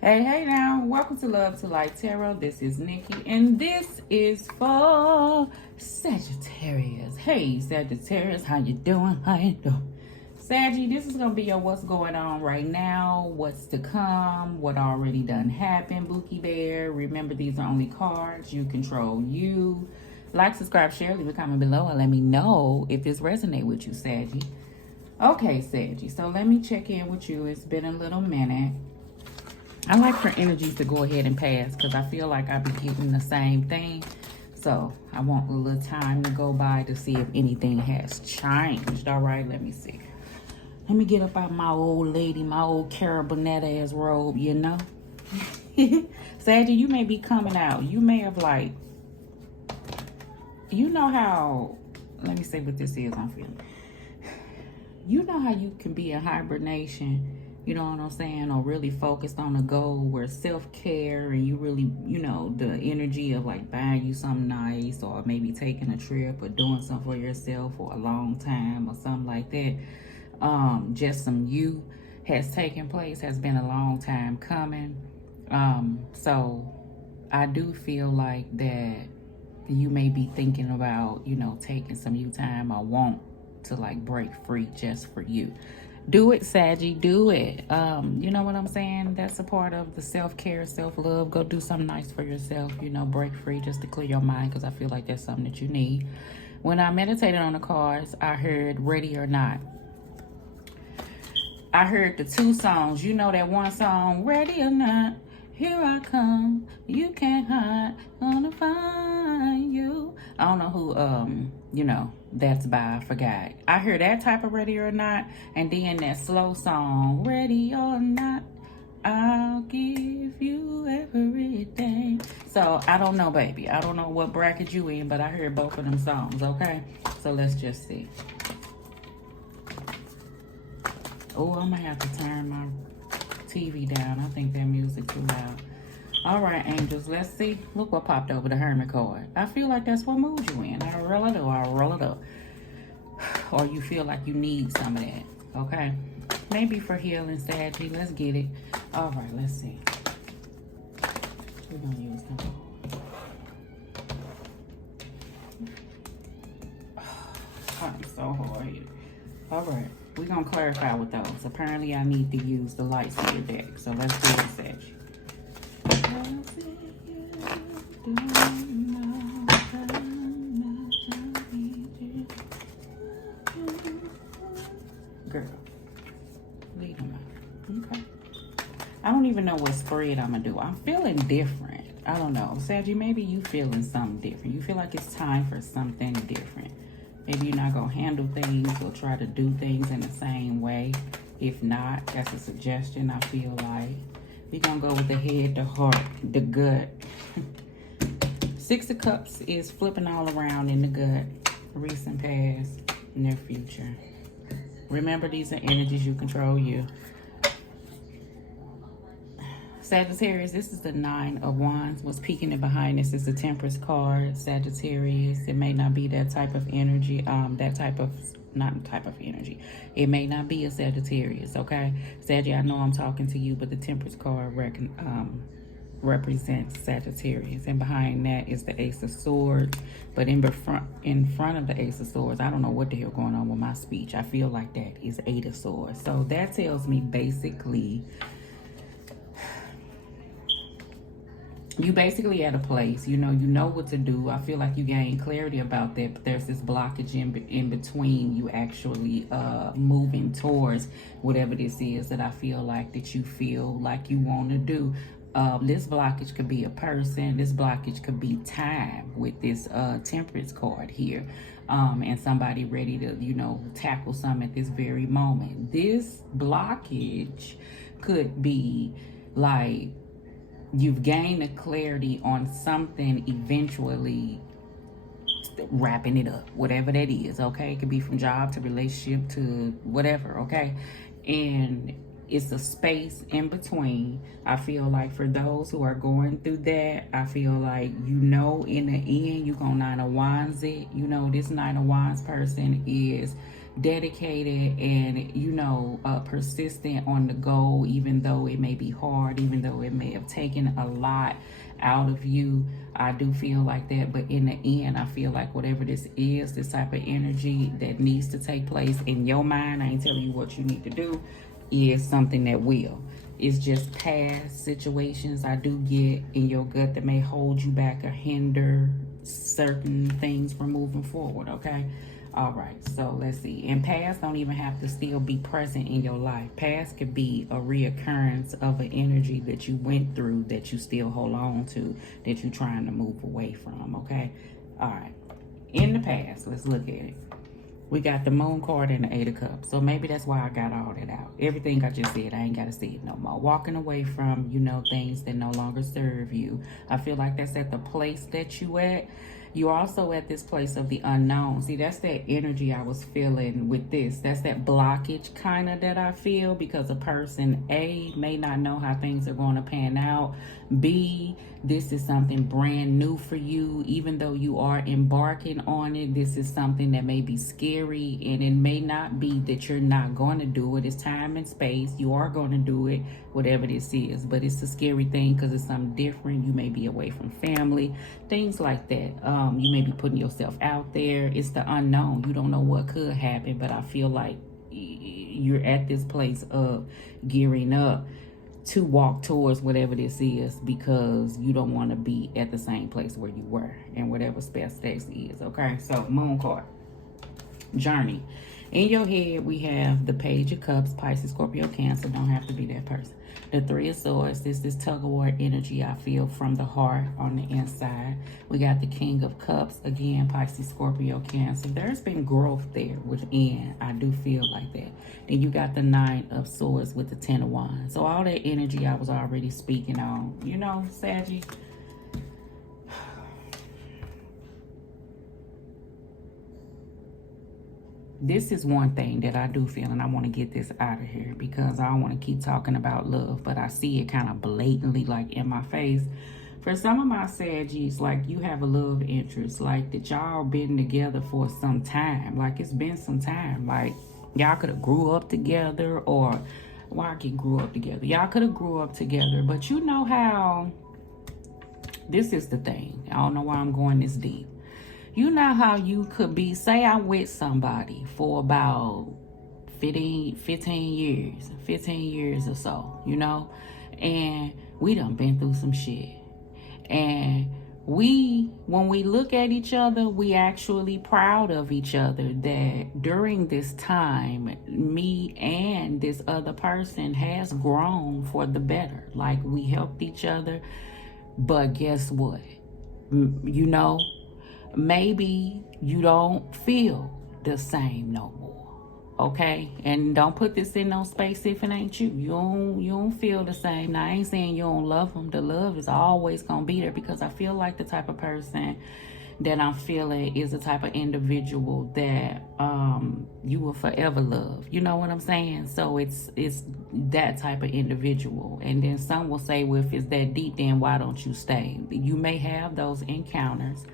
Hey now, welcome to Love to Light Tarot. This is Nikki, and this is for Sagittarius. Hey Sagittarius, how you doing? How you doing? Saggy, this is gonna be your what's going on right now, what's to come, what already done happened, Bookie Bear. Remember, these are only cards. You control you. Like, subscribe, share, leave a comment below, and let me know if this resonates with you, Saggy. Okay, Saggy, so let me check in with you. It's been a little minute. I like for energies to go ahead and pass because I feel like I be getting the same thing. So I want a little time to go by to see if anything has changed. All right, let me see. Let me get up out my old lady, my old carabinette ass robe, you know. Sadie, you may be coming out. You may have like, you know how, let me say what this is I'm feeling. You know how you can be in hibernation, you know what I'm saying, or really focused on a goal where self-care and you really, you know, the energy of like buying you something nice or maybe taking a trip or doing something for yourself for a long time or something like that. Just some you has taken place, has been a long time coming. So I do feel like that you may be thinking about, you know, taking some you time or want to like break free just for you. Do it, Saggy, do it. You know what I'm saying? That's a part of the self-care, self-love. Go do something nice for yourself, you know, break free just to clear your mind because I feel like that's something that you need. When I meditated on the cards, I heard Ready or Not. I heard the two songs. You know that one song, Ready or Not, here I come, you can't hide, gonna find you. I don't know who, you know, that's by, I forgot. I heard that type of Ready or Not, and then that slow song, Ready or Not, I'll give you everything. So, I don't know, baby. I don't know what bracket you in, but I heard both of them songs, okay? So, let's just see. Oh, I'm gonna have to turn my TV down. I think that music too loud. All right, angels, let's see. Look what popped over the Hermit card. I feel like that's what mood you in. I roll it up, I roll it up. Or you feel like you need some of that, okay? Maybe for healing, Saggy. Let's get it. All right, let's see. We're gonna use them. I'm so hard. All right, we're gonna clarify with those. Apparently, I need to use the light seer deck. So let's do it, Saggy. Girl, leave them out. Okay. I don't even know what spread I'm gonna do. I'm feeling different. I don't know. Saggy, maybe you feeling something different. You feel like it's time for something different. Maybe you're not gonna handle things or try to do things in the same way. If not, that's a suggestion. I feel like we're gonna go with the head, the heart, the gut. Six of Cups is flipping all around in the gut. Recent past, near future. Remember, these are energies you control you. Sagittarius, this is the Nine of Wands. What's peeking in behind this is the Temperance card. Sagittarius, it may not be that type of energy, not type of energy. It may not be a Sagittarius, okay? Saggy, I know I'm talking to you, but the Temperance card represents Sagittarius. And behind that is the Ace of Swords. But in front of the Ace of Swords, I don't know what the hell going on with my speech. I feel like that is Eight of Swords. So that tells me basically you basically at a place, you know what to do. I feel like you gain clarity about that, but there's this blockage in between you actually moving towards whatever this is that I feel like that you feel like you want to do. This blockage could be a person. This blockage could be time with this Temperance card here. And somebody ready to, you know, tackle something at this very moment. This blockage could be like, you've gained a clarity on something eventually wrapping it up, whatever that is, okay? It could be from job to relationship to whatever, okay? And it's a space in between. I feel like for those who are going through that, I feel like, you know, in the end, you're going to Nine of Wands it. You know, this Nine of Wands person is dedicated and, you know, persistent on the goal, even though it may be hard, even though it may have taken a lot out of you. I do feel like that, but in the end, I feel like whatever this is, this type of energy that needs to take place in your mind, I ain't telling you what you need to do, is something that will. It's just past situations I do get in your gut that may hold you back or hinder certain things from moving forward, okay? All right, so let's see. And past don't even have to still be present in your life. Past could be a reoccurrence of an energy that you went through that you still hold on to, that you're trying to move away from, okay? All right, in the past, let's look at it. We got the Moon card and the Eight of Cups. So maybe that's why I got all that out. Everything I just said, I ain't got to say it no more. Walking away from, you know, things that no longer serve you. I feel like that's at the place that you at. You're also at this place of the unknown. See, that's that energy I was feeling with this. That's that blockage kind of that I feel, because a person, A, may not know how things are going to pan out. B, this is something brand new for you. Even though you are embarking on it, this is something that may be scary, and it may not be that you're not going to do it. It's time and space. You are going to do it, whatever this is. But it's a scary thing because it's something different. You may be away from family, things like that. You may be putting yourself out there. It's the unknown. You don't know what could happen, but I feel like you're at this place of gearing up to walk towards whatever this is, because you don't want to be at the same place where you were in whatever space is. Okay, so Moon card, journey. In your head, we have the Page of Cups, Pisces, Scorpio, Cancer. Don't have to be that person. The Three of Swords. This is tug of war energy I feel from the heart on the inside. We got the King of Cups. Again, Pisces, Scorpio, Cancer. There's been growth there within. I do feel like that. Then you got the Nine of Swords with the Ten of Wands. So all that energy I was already speaking on. You know, Saggy. This is one thing that I do feel, and I want to get this out of here because I don't want to keep talking about love, but I see it kind of blatantly like in my face. For some of my Saggies, like you have a love interest, like that y'all been together for some time. Like it's been some time. Like y'all could have grew up together, or why I can grew up together. Y'all could have grew up together, but you know how, this is the thing. I don't know why I'm going this deep. You know how you could be, say I'm with somebody for about 15 years or so, you know, and we done been through some shit. And when we look at each other, we actually proud of each other that during this time, me and this other person has grown for the better. Like we helped each other, but guess what? You know, maybe you don't feel the same no more, okay? And don't put this in no space if it ain't you. You don't feel the same. Now, I ain't saying you don't love them. The love is always gonna be there, because I feel like the type of person that I'm feeling is the type of individual that you will forever love. You know what I'm saying? So it's that type of individual. And then some will say, well, if it's that deep, then why don't you stay? You may have those encounters,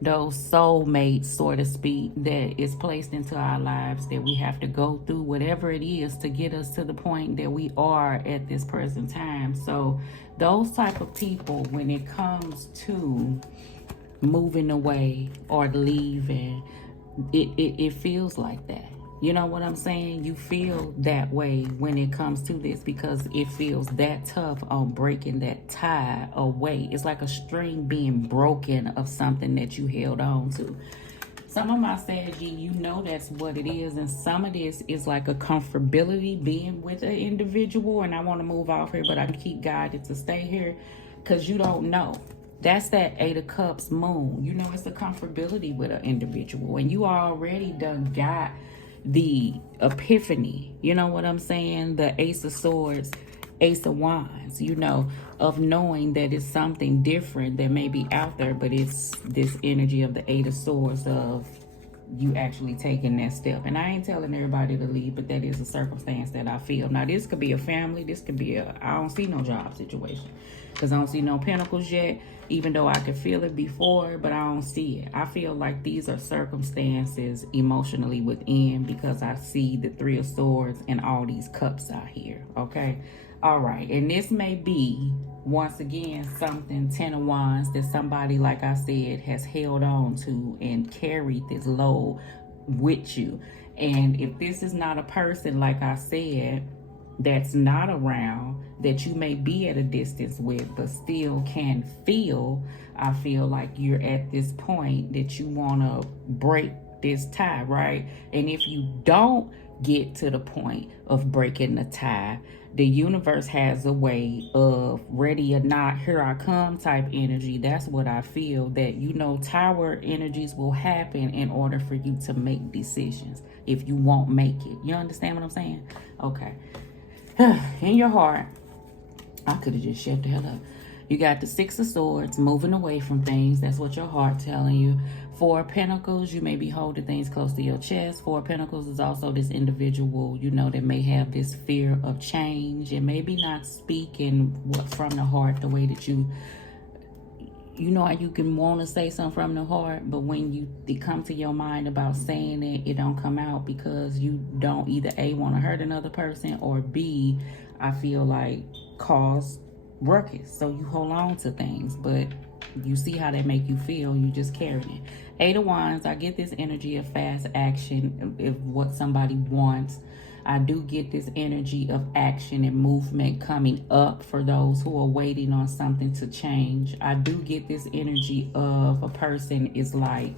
those soulmates, so to speak, that is placed into our lives, that we have to go through whatever it is to get us to the point that we are at this present time. So those type of people, when it comes to moving away or leaving, it feels like that. You know what I'm saying? You feel that way when it comes to this, because it feels that tough on breaking that tie away. It's like a string being broken of something that you held on to. Some of my Saggy, you know that's what it is. And some of this is like a comfortability being with an individual. And I want to move off here, but I keep guided to stay here because you don't know. That's that Eight of Cups Moon. You know, it's a comfortability with an individual. And you already done got the epiphany, you know what I'm saying? The Ace of Swords, Ace of Wands, you know, of knowing that it's something different that may be out there, but it's this energy of the Eight of Swords of you actually taking that step. And I ain't telling everybody to leave, but that is a circumstance that I feel. Now, this could be a family. This could be I don't see no job situation. Because I don't see no pentacles yet, even though I could feel it before, but I don't see it. I feel like these are circumstances emotionally within, because I see the Three of Swords and all these cups out here, okay? All right, and this may be, once again, something, Ten of Wands, that somebody, like I said, has held on to and carried this load with you. And if this is not a person, like I said, that's not around, that you may be at a distance with, but still can feel, I feel like you're at this point that you want to break this tie, right? And if you don't get to the point of breaking the tie, the universe has a way of ready or not, here I come type energy. That's what I feel, that, you know, tower energies will happen in order for you to make decisions if you won't make it. You understand what I'm saying? Okay. In your heart, I could have just shut the hell up. You got the Six of Swords, moving away from things. That's what your heart telling you. Four of Pentacles, you may be holding things close to your chest. Four of Pentacles is also this individual, you know, that may have this fear of change and maybe not speaking what from the heart the way that you know how you can want to say something from the heart, but when it come to your mind about saying it, it don't come out because you don't either A, want to hurt another person, or B, I feel like cause ruckus. So you hold on to things, but you see how they make you feel. You just carrying it. Eight of Wands, I get this energy of fast action, if what somebody wants. I do get this energy of action and movement coming up for those who are waiting on something to change. I do get this energy of a person is like,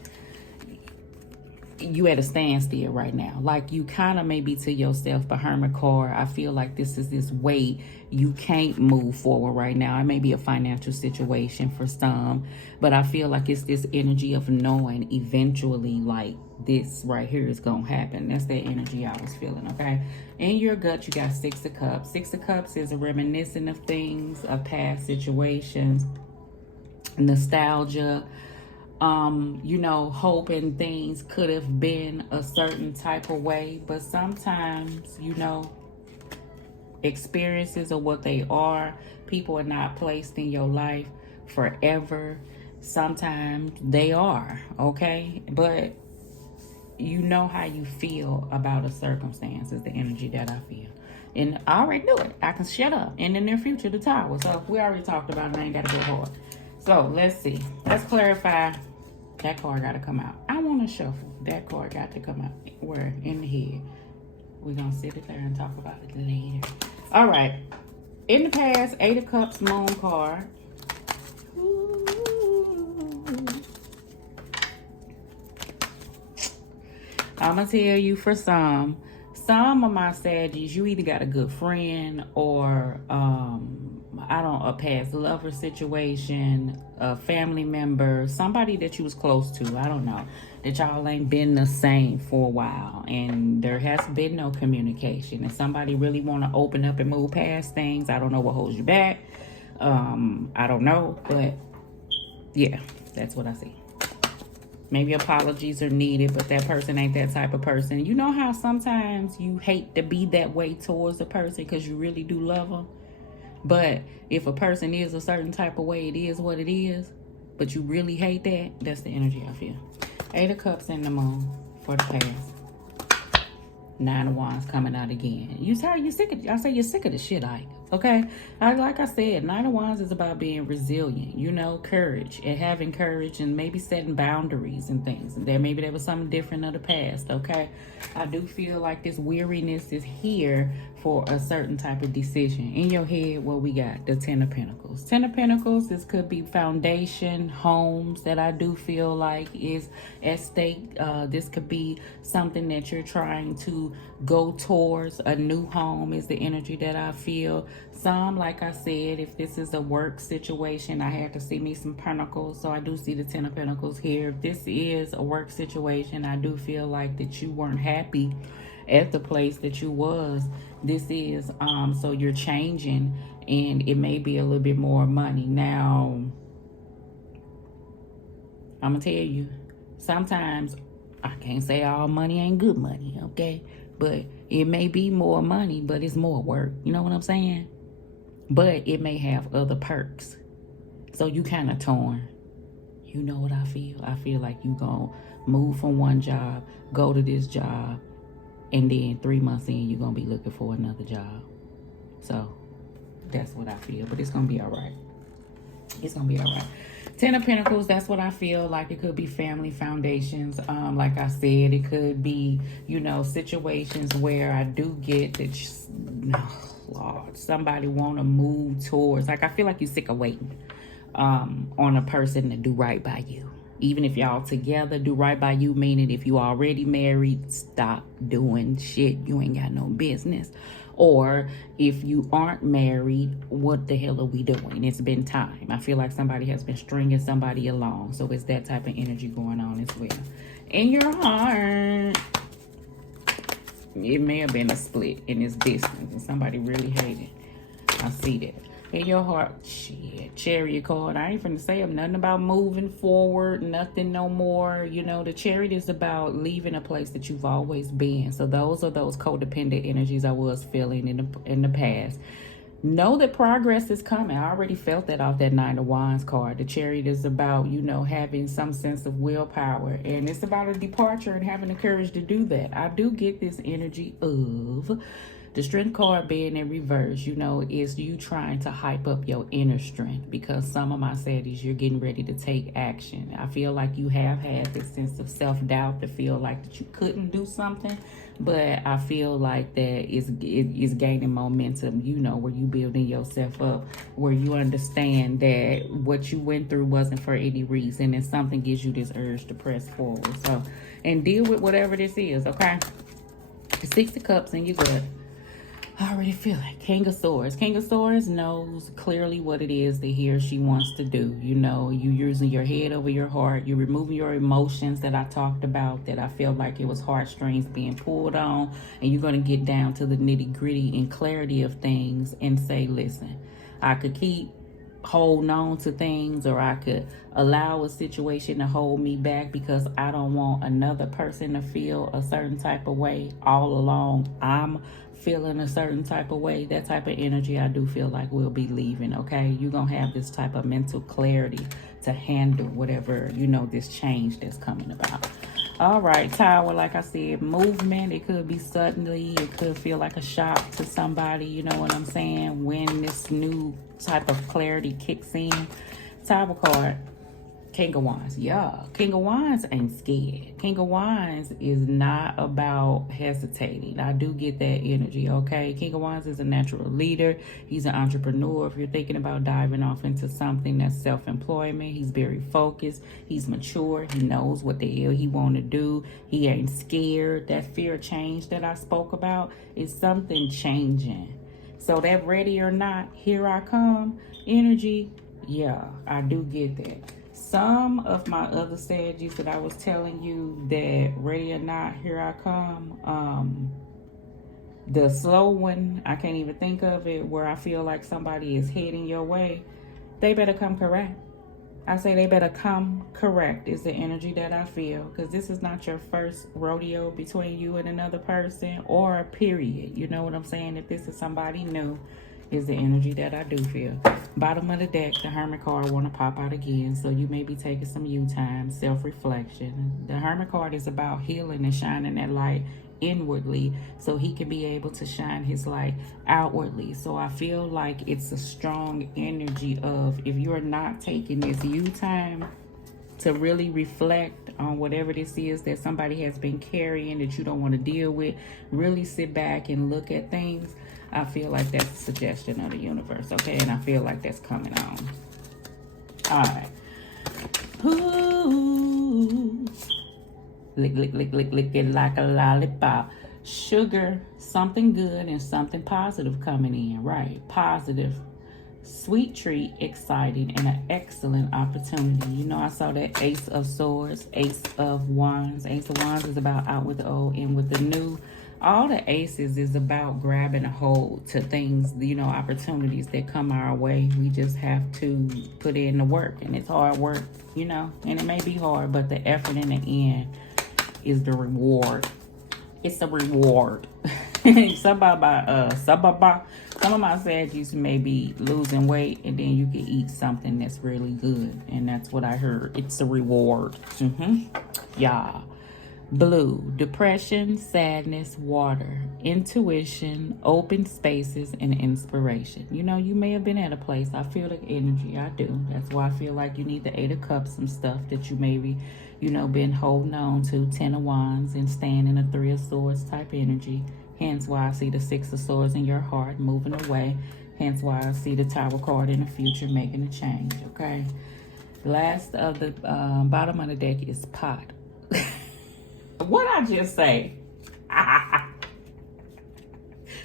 you at a standstill right now. Like you kind of maybe to yourself, but Hermit card, I feel like this is this weight. You can't move forward right now. It may be a financial situation for some, but I feel like it's this energy of knowing eventually, like, this right here is gonna happen. That's the energy I was feeling, okay? In your gut, you got Six of Cups. Six of Cups is a reminiscing of things, of past situations, nostalgia, you know, hoping things could have been a certain type of way. But sometimes, you know, experiences are what they are. People are not placed in your life forever. Sometimes they are, okay? But you know how you feel about a circumstance is the energy that I feel. And I already knew it. I can shut up. In the near future, the Tower. So we already talked about it. I ain't got to go hard. So let's see. Let's clarify. That card got to come out. I want to shuffle. That card got to come out. Where? In the head. We're going to sit it there and talk about it later. All right. In the past, Eight of Cups, Moon card. Ooh. I'm going to tell you, for some of my Saggies, you either got a good friend or, a past lover situation, a family member, somebody that you was close to, I don't know, that y'all ain't been the same for a while, and there has been no communication, and somebody really want to open up and move past things. I don't know what holds you back. I don't know, but yeah, that's what I see. Maybe apologies are needed, but that person ain't that type of person. You know how sometimes you hate to be that way towards the person because you really do love them? But if a person is a certain type of way, it is what it is. But you really hate that. That's the energy I feel. Eight of Cups in the Moon for the past. Nine of Wands coming out again. You sick of, I say you're sick of the shit, Ike. Okay? Like I said, Nine of Wands is about being resilient. You know, courage. And having courage and maybe setting boundaries and things. And maybe there was something different of the past. Okay? I do feel like this weariness is here for a certain type of decision. In your head, what we got? The Ten of Pentacles. Ten of Pentacles, this could be foundation, homes that I do feel like is at stake. This could be something that you're trying to go towards. A new home is the energy that I feel. Some, like I said, if this is a work situation, I had to see me some pentacles. So I do see the Ten of Pentacles here. If this is a work situation, I do feel like that you weren't happy at the place that you was. This is so you're changing, and it may be a little bit more money. Now I'm gonna tell you, sometimes I can't say all money ain't good money, okay? But it may be more money, but it's more work. You know what I'm saying? But it may have other perks. So you kind of torn. You know what I feel? I feel like you gonna move from one job, go to this job, and then 3 months in, you're gonna be looking for another job. So that's what I feel. But it's gonna be all right. It's gonna be all right. 10 of Pentacles, that's what I feel like. It could be family foundations. Like I said, it could be, you know, situations where I do get that, Lord, somebody want to move towards. Like, I feel like you're sick of waiting on a person to do right by you. Even if y'all together, do right by you, meaning if you already married, stop doing shit you ain't got no business. Or if you aren't married, what the hell are we doing? It's been time. I feel like somebody has been stringing somebody along. So it's that type of energy going on as well. In your heart, it may have been a split in this distance and somebody really hated. I see that. In your heart, shit, Chariot card. I ain't finna say nothing about moving forward, nothing no more. You know, the Chariot is about leaving a place that you've always been. So those are those codependent energies I was feeling in the past. Know that progress is coming. I already felt that off that 9 of Wands card. The Chariot is about, you know, having some sense of willpower. And it's about a departure and having the courage to do that. I do get this energy of the Strength card being in reverse, you know, is you trying to hype up your inner strength, because some of my Saggies, you're getting ready to take action. I feel like you have had this sense of self-doubt to feel like that you couldn't do something, but I feel like that is gaining momentum, you know, where you building yourself up, where you understand that what you went through wasn't for any reason, and something gives you this urge to press forward. So, and deal with whatever this is, okay? 6 of Cups and you're good. I already feel it. King of Swords. King of Swords knows clearly what it is that he or she wants to do. You know, you using your head over your heart. You're removing your emotions that I talked about, that I feel like it was heartstrings being pulled on. And you're going to get down to the nitty gritty and clarity of things and say, listen, I could keep holding on to things, or I could allow a situation to hold me back because I don't want another person to feel a certain type of way. All along, I'm feeling a certain type of way. That type of energy I do feel like we'll be leaving, okay? You're going to have this type of mental clarity to handle whatever, you know, this change that's coming about. All right, Tower, like I said, movement. It could be suddenly. It could feel like a shock to somebody, you know what I'm saying, when this new type of clarity kicks in. Tower card. King of Wands. Yeah, King of Wands ain't scared. King of Wands is not about hesitating. I do get that energy, okay? King of Wands is a natural leader. He's an entrepreneur. If you're thinking about diving off into something that's self-employment, he's very focused. He's mature. He knows what the hell he want to do. He ain't scared. That fear of change that I spoke about is something changing. So that ready or not, here I come energy, yeah, I do get that. Some of my other Saggies that I was telling you that ready or not, here I come. The slow one, I can't even think of it, where I feel like somebody is heading your way. They better come correct. I say they better come correct is the energy that I feel, because this is not your first rodeo between you and another person, or a period. You know what I'm saying? If this is somebody new, is the energy that I do feel. Bottom of the deck, the Hermit card want to pop out again, so you may be taking some you time, self-reflection. The Hermit card is about healing and shining that light inwardly so he can be able to shine his light outwardly. So I feel like it's a strong energy of, if you're not taking this you time to really reflect on whatever this is that somebody has been carrying that you don't want to deal with, really sit back and look at things. I feel like that's a suggestion of the universe, okay? And I feel like that's coming on. All right. Ooh. Lick, lick, lick, lick, lick it like a lollipop. Sugar, something good and something positive coming in, right? Positive, sweet treat, exciting, and an excellent opportunity. You know, I saw that Ace of Swords, Ace of Wands. Ace of Wands is about out with the old, in with the new. All the aces is about grabbing a hold to things, you know, opportunities that come our way. We just have to put in the work, and it's hard work, you know, and it may be hard, but the effort in the end is the reward. It's a reward. Some of my Sagittarius may be losing weight, and then you can eat something that's really good, and that's what I heard. It's a reward. Yeah. Blue, depression, sadness, water, intuition, open spaces, and inspiration. You know, you may have been at a place. I feel the energy. I do. That's why I feel like you need the 8 of Cups, some stuff that you maybe, you know, been holding on to. 10 of Wands and staying in a 3 of Swords type energy. Hence why I see the 6 of Swords in your heart moving away. Hence why I see the Tower card in the future making a change, okay? Last of the bottom of the deck is pot. What I just say?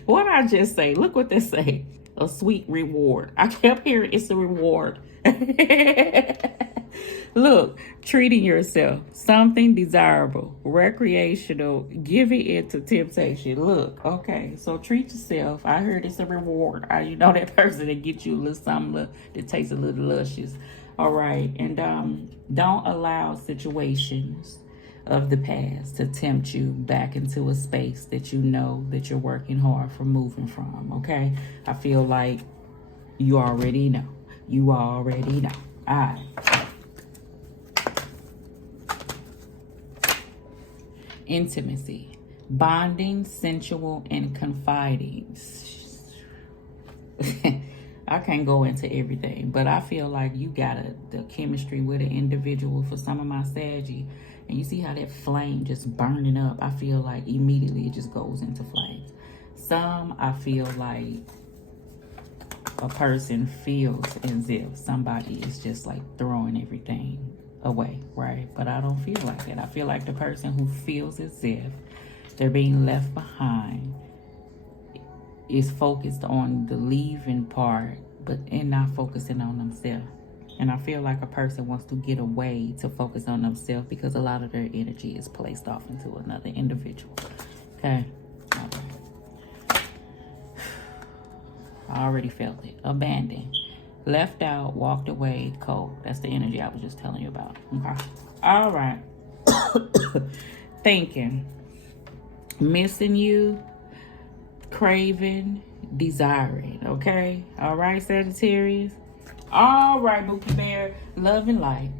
What I just say? Look what they say. A sweet reward. I kept hearing it's a reward. Look, treating yourself. Something desirable. Recreational. Giving into temptation. Look, okay. So treat yourself. I heard it's a reward. You know that person that gets you a little something that tastes a little luscious. All right. And don't allow situations of the past to tempt you back into a space that you know that you're working hard for moving from, okay? I feel like you already know. You already know. All right. Intimacy, bonding, sensual, and confiding. I can't go into everything, but I feel like you got the chemistry with an individual. For some of my Saggy, and you see how that flame just burning up, I feel like immediately it just goes into flames. Some, I feel like a person feels as if somebody is just like throwing everything away, right? But I don't feel like that. I feel like the person who feels as if they're being left behind is focused on the leaving part, but and not focusing on themselves. And I feel like a person wants to get away to focus on themselves because a lot of their energy is placed off into another individual. Okay. I already felt it. Abandoned. Left out, walked away, cold. That's the energy I was just telling you about. Okay. All right. Thinking. Missing you. Craving. Desiring. Okay. All right, Sagittarius. All right, Mookie Bear. Love and light.